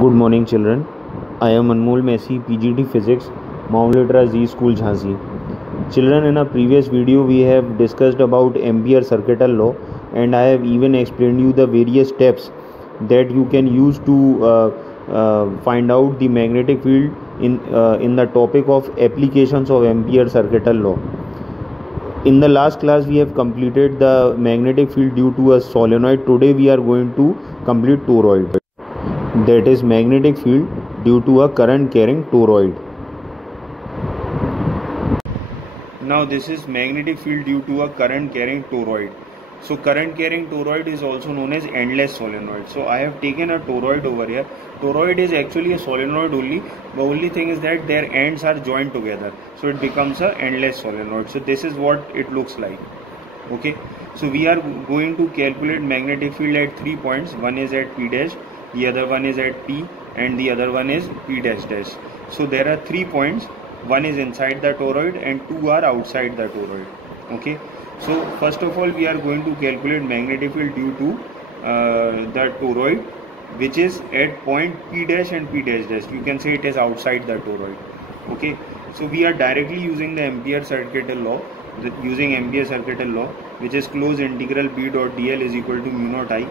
Good morning, children. I am Anmol Messi, PGT Physics, Mount Litra Z School, Jhansi. Children, in a previous video, we have discussed about Ampere circuital law, and I have even explained you the various steps that you can use to find out the magnetic field in the topic of applications of Ampere circuital law. In the last class, we have completed the magnetic field due to a solenoid. Today, we are going to complete toroid. That is magnetic field due to a current carrying toroid. Now this is magnetic field due to a current carrying toroid. So current carrying toroid is also known as endless solenoid. So I have taken a toroid over here. Toroid is actually a solenoid only. The only thing is that their ends are joined together. So it becomes a endless solenoid. So this is what it looks like. Okay. So we are going to calculate magnetic field at 3 points. One is at P dash, the other one is at P, and the other one is P dash dash. So there are 3 points. One is inside the toroid and 2 are outside the toroid. Okay. So first of all, we are going to calculate magnetic field due to the toroid, which is at point P dash and P dash dash. You can say it is outside the toroid. Okay. So we are directly using the Ampere circuital law. Using Ampere circuital law, which is closed integral B dot dl is equal to mu naught I.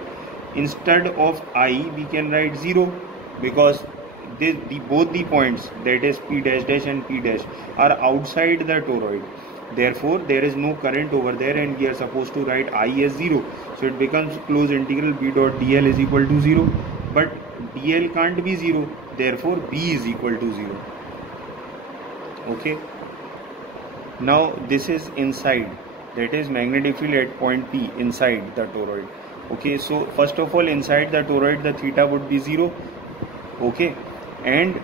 Instead of I, we can write 0 because both the points, that is P dash dash and P dash, are outside the toroid. Therefore, there is no current over there, and we are supposed to write I as 0. So it becomes closed integral B dot dl is equal to 0. But dl can't be 0. Therefore, B is equal to 0. Okay. Now this is inside, that is magnetic field at point P inside the toroid. Okay, so first of all, inside the toroid the theta would be 0. Okay, and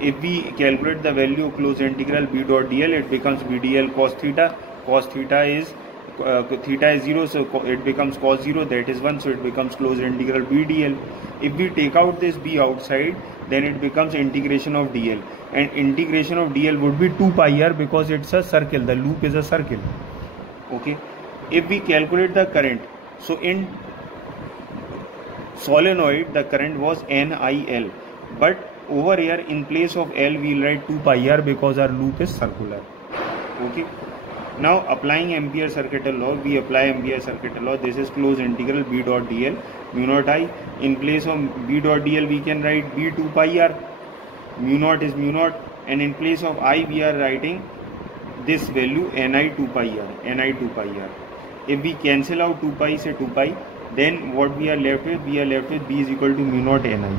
if we calculate the value of closed integral B dot dl, it becomes B dl cos theta. Cos theta is theta is 0, so it becomes cos 0, that is 1, so it becomes closed integral B dl. If we take out this B outside, then it becomes integration of dl, and integration of dl would be 2 pi r because it's a circle, the loop is a circle. Okay, if we calculate the current, so in solenoid the current was NIL, but over here in place of L we will write 2 pi r because our loop is circular. Okay, now applying Ampere circuital law, we apply Ampere circuital law. This is closed integral B dot dl mu naught I. In place of B dot dl we can write B 2 pi r, mu naught is mu naught, and in place of I we are writing this value Ni 2 pi r, Ni 2 pi r. If we cancel out 2 pi say 2 pi, then what we are left with? We are left with B is equal to mu naught Ni.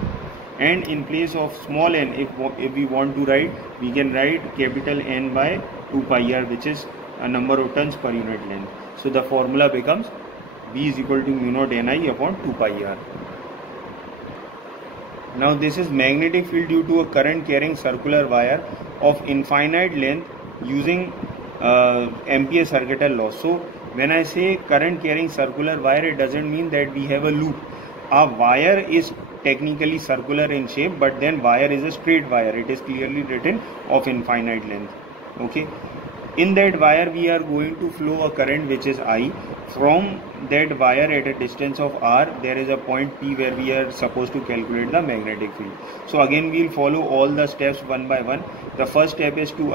And in place of small n, if we want to write, we can write capital N by 2 pi r, which is a number of turns per unit length. So the formula becomes B is equal to mu naught Ni upon 2 pi r. Now this is magnetic field due to a current carrying circular wire of infinite length using Ampere circuital law. So when I say current carrying circular wire, it doesn't mean that we have a loop. A wire is technically circular in shape, but then wire is a straight wire. It is clearly written of infinite length. Okay. In that wire we are going to flow a current which is I. From that wire at a distance of r, there is a point P where we are supposed to calculate the magnetic field. So again we will follow all the steps one by one. The first step is to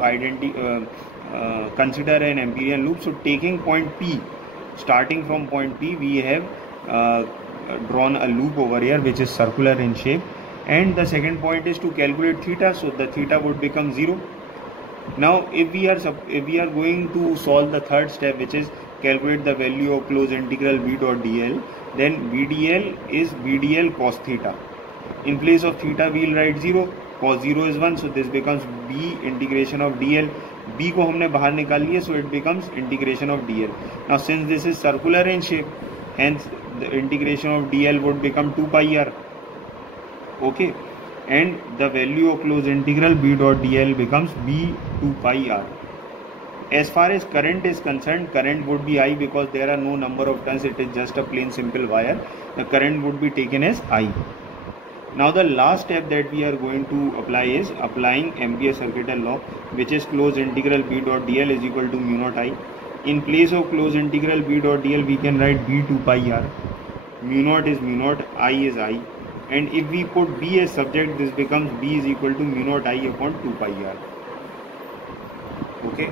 consider an Amperian loop. So taking point P, starting from point P, we have drawn a loop over here which is circular in shape, and the second point is to calculate theta. So the theta would become 0. Now if we are going to solve the third step, which is calculate the value of closed integral B dot dl, then BDL is BDL cos theta. In place of theta we will write 0, cos 0 is 1, so this becomes B integration of dl. B को हमने बाहर निकाल लिया, so it becomes integration of dl. Now since this is circular in shape, hence the integration of dl would become 2 pi r. Okay, and the value of closed integral B dot dl becomes B 2 pi r. As far as current is concerned, current would be I because there are no number of turns, it is just a plain simple wire. The current would be taken as I. Now the last step that we are going to apply is applying Ampere circuital law, which is closed integral B dot dl is equal to mu naught I. In place of closed integral B dot dl we can write B 2 pi r. Mu naught is mu naught, I is I. and if we put B as subject, this becomes B is equal to mu naught I upon 2 pi r. Okay,